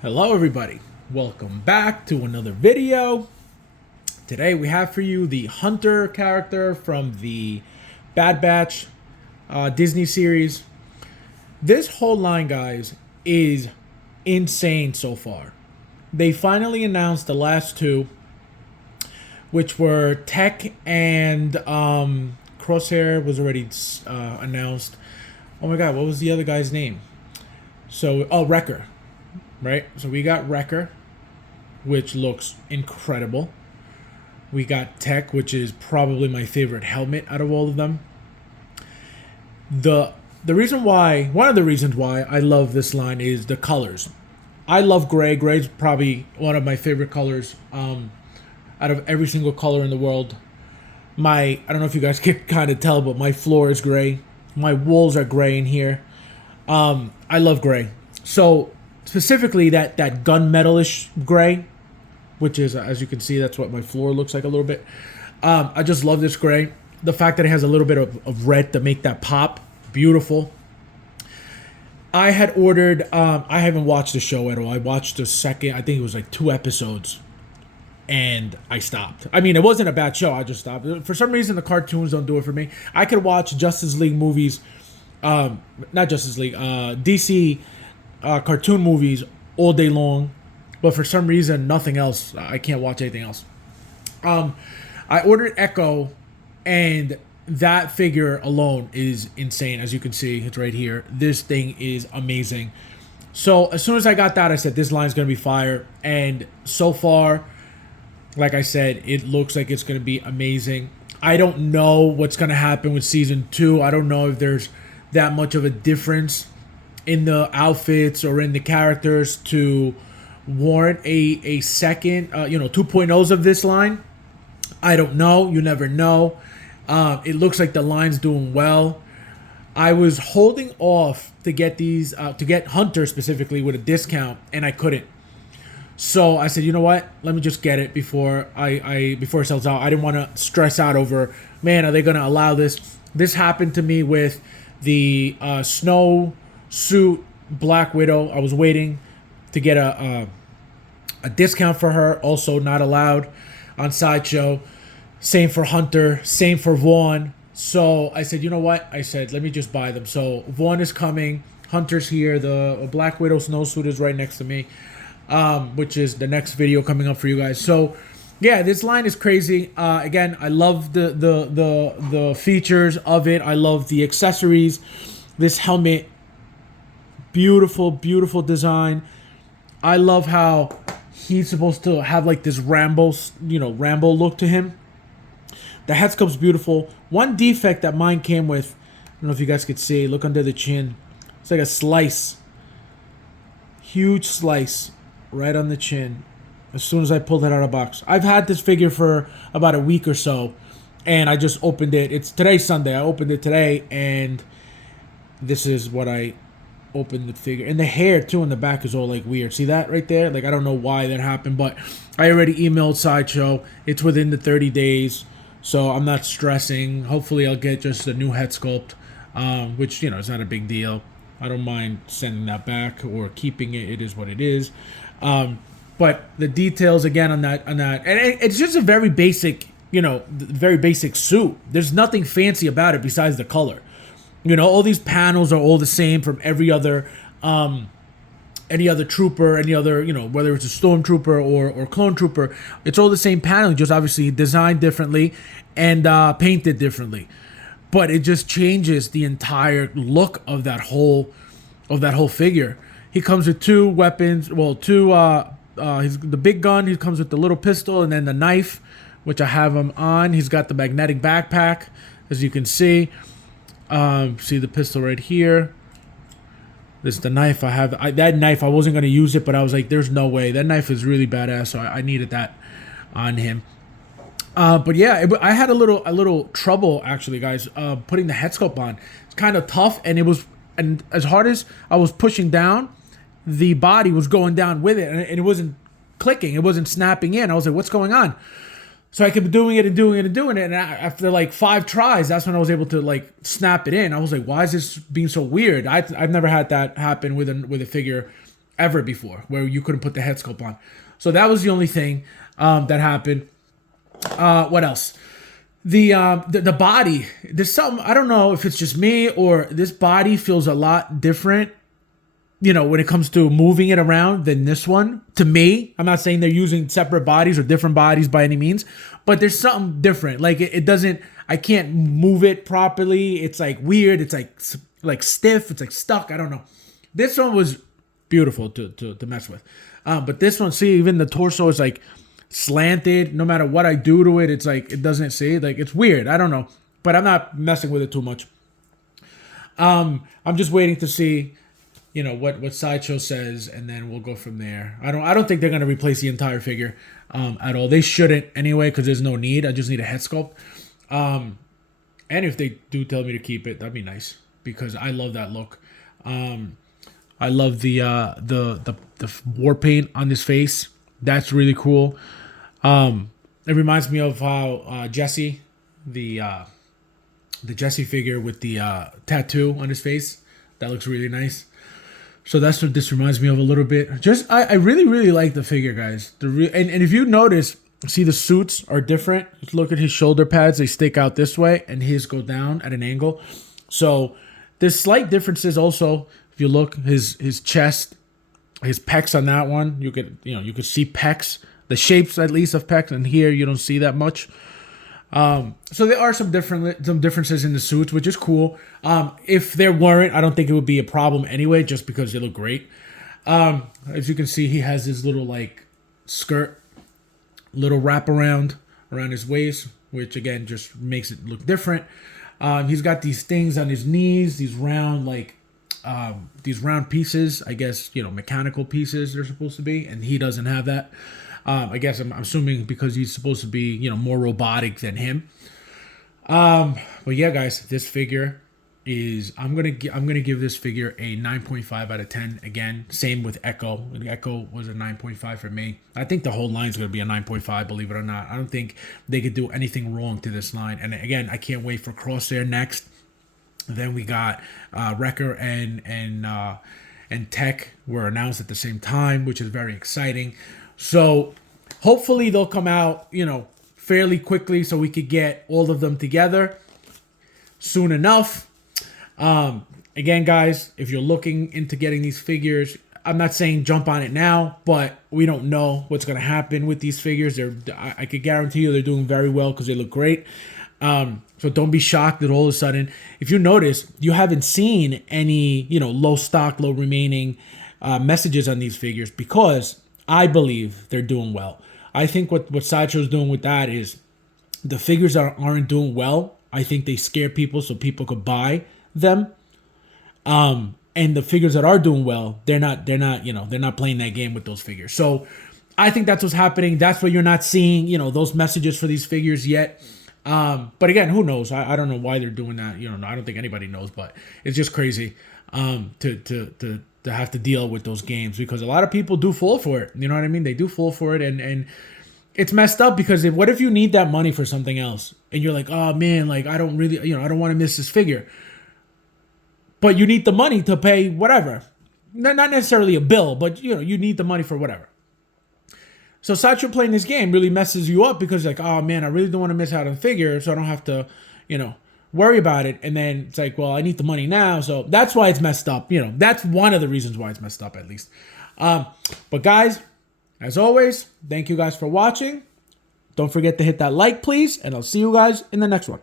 Hello everybody, welcome back to another video. Today we have for you the Hunter character from the Bad Batch Disney series. This whole line, guys, is insane so far. They finally announced the last two, which were Tech and Crosshair was already announced. Oh my god, what was the other guy's name? Wrecker, right? So we got Wrecker, which looks incredible. We got Tech, which is probably my favorite helmet out of all of them. The reason why, one of the reasons why I love this line is the colors. I love gray. Gray's probably one of my favorite colors out of every single color in the world. I don't know if you guys can kind of tell, but my floor is gray. My walls are gray in here. I love gray. So specifically that gunmetalish gray, which is, as you can see, that's what my floor looks like a little bit. I just love this gray. The fact that it has a little bit of red to make that pop, beautiful. I had ordered, I haven't watched the show at all. I watched the second, I think it was like 2 episodes, and I stopped. I mean, it wasn't a bad show, I just stopped. For some reason, the cartoons don't do it for me. I could watch Justice League movies, not Justice League, DC cartoon movies all day long, but for some reason, nothing else. I can't watch anything else. I ordered Echo, and that figure alone is insane. As you can see, it's right here. This thing is amazing. So as soon as I got that, I said this line's gonna be fire. And so far, like I said, it looks like it's gonna be amazing. I don't know what's gonna happen with season 2. I don't know if there's that much of a difference in the outfits or in the characters to warrant a second, 2.0s of this line. I don't know. You never know. It looks like the line's doing well. I was holding off to get these, to get Hunter specifically with a discount, and I couldn't. So I said, you know what? Let me just get it before before it sells out. I didn't want to stress out over, man, are they going to allow this? This happened to me with the snow suit Black Widow. I was waiting to get a discount for her. Also not allowed on Sideshow. Same for Hunter. Same for Vaughn. So I said, you know what? I said, let me just buy them. So Vaughn is coming. Hunter's here. The Black Widow snowsuit is right next to me, which is the next video coming up for you guys. So yeah, this line is crazy. Again, I love the features of it. I love the accessories. This helmet, beautiful, beautiful design. I love how he's supposed to have like this Rambo look to him. The head sculpt's beautiful. One defect that mine came with, I don't know if you guys could see, look under the chin. It's like a slice. Huge slice right on the chin. As soon as I pulled it out of the box. I've had this figure for about a week or so, and I just opened it. It's today's Sunday. I opened it today, and this is what I opened the figure. And the hair too in the back is all like weird. See that right there? Like, I don't know why that happened, but I already emailed Sideshow. It's within the 30 days, so I'm not stressing. Hopefully I'll get just a new head sculpt, which, is not a big deal. I don't mind sending that back or keeping it. It is what it is. But the details again on that, and it's just a very basic, very basic suit. There's nothing fancy about it besides the color. All these panels are all the same from any other trooper, any other, whether it's a stormtrooper or clone trooper. It's all the same paneling, just obviously designed differently and painted differently. But it just changes the entire look of that whole figure. He comes with 2 weapons. Well, he's the big gun. He comes with the little pistol and then the knife, which I have him on. He's got the magnetic backpack, as you can see. See the pistol right here. This is the knife I have. That knife, I wasn't going to use it, but I was like, there's no way. That knife is really badass, so I needed that on him. But yeah, I had a little trouble, actually, guys, putting the head sculpt on. It's kind of tough, and as hard as I was pushing down, the body was going down with it, and it wasn't clicking. It wasn't snapping in. I was like, what's going on? So I kept doing it, and after like 5 tries, that's when I was able to like snap it in. I was like, why is this being so weird? I've never had that happen with a figure ever before, where you couldn't put the head sculpt on. So that was the only thing that happened. What else? The body. There's something, I don't know if it's just me or this body feels a lot different, you know, when it comes to moving it around than this one. To me, I'm not saying they're using separate bodies or different bodies by any means, but there's something different. Like it doesn't, I can't move it properly. It's like weird. It's like stiff. It's like stuck. I don't know. This one was beautiful to mess with. But this one, see, even the torso is like slanted. No matter what I do to it, it's like, it doesn't see, like, it's weird. I don't know, but I'm not messing with it too much. I'm just waiting to see, you know, what Sideshow says, and then we'll go from there. I don't think they're gonna replace the entire figure at all. They shouldn't anyway, because there's no need. I just need a head sculpt. And if they do tell me to keep it, that'd be nice, because I love that look. I love the war paint on his face. That's really cool. It reminds me of how Jesse, the Jesse figure with the tattoo on his face, that looks really nice. So that's what this reminds me of a little bit. Just I really like the figure, guys. And if you notice, see, the suits are different. Just look at his shoulder pads; they stick out this way, and his go down at an angle. So there's slight differences also. If you look, his chest, his pecs on that one, you could see pecs, the shapes at least of pecs, and here you don't see that much. So there are some differences in the suits, which is cool. If there weren't, I don't think it would be a problem anyway, just because they look great. As you can see, he has this little like skirt, little wraparound around his waist, which again just makes it look different. He's got these things on his knees, these round pieces, I guess, you know, mechanical pieces they're supposed to be, and he doesn't have that. I guess I'm assuming because he's supposed to be, you know, more robotic than him. But yeah, guys, this figure is, I'm gonna give this figure a 9.5 out of 10. Again, same with Echo. Echo was a 9.5 for me. I think the whole line is gonna be a 9.5. Believe it or not, I don't think they could do anything wrong to this line. And again, I can't wait for Crosshair next. Then we got Wrecker and Tech were announced at the same time, which is very exciting. So hopefully they'll come out, you know, fairly quickly so we could get all of them together soon enough. Again, guys, if you're looking into getting these figures, I'm not saying jump on it now, but we don't know what's going to happen with these figures. I could guarantee you they're doing very well because they look great. So don't be shocked that all of a sudden, if you notice, you haven't seen any, you know, low stock, low remaining messages on these figures, because I believe they're doing well. I think what Sideshow's doing with that is the figures that aren't doing well, I think they scare people so people could buy them. And the figures that are doing well, they're not playing that game with those figures. So I think that's what's happening. That's why you're not seeing, you know, those messages for these figures yet. But again, who knows? I don't know why they're doing that. You know, I don't think anybody knows, but it's just crazy to have to deal with those games, because a lot of people do fall for it. You know what I mean? They do fall for it, and it's messed up, because what if you need that money for something else and you're like, oh man, like I don't really, you know, I don't want to miss this figure, but you need the money to pay whatever, not necessarily a bill, but you know, you need the money for whatever. So Sideshow playing this game really messes you up, because like, oh man, I really don't want to miss out on a figure, so I don't have to, you know, worry about it. And then it's like, well, I need the money now, so that's why it's messed up. You know, that's one of the reasons why it's messed up, at least. But guys, as always, thank you guys for watching. Don't forget to hit that like, please, and I'll see you guys in the next one.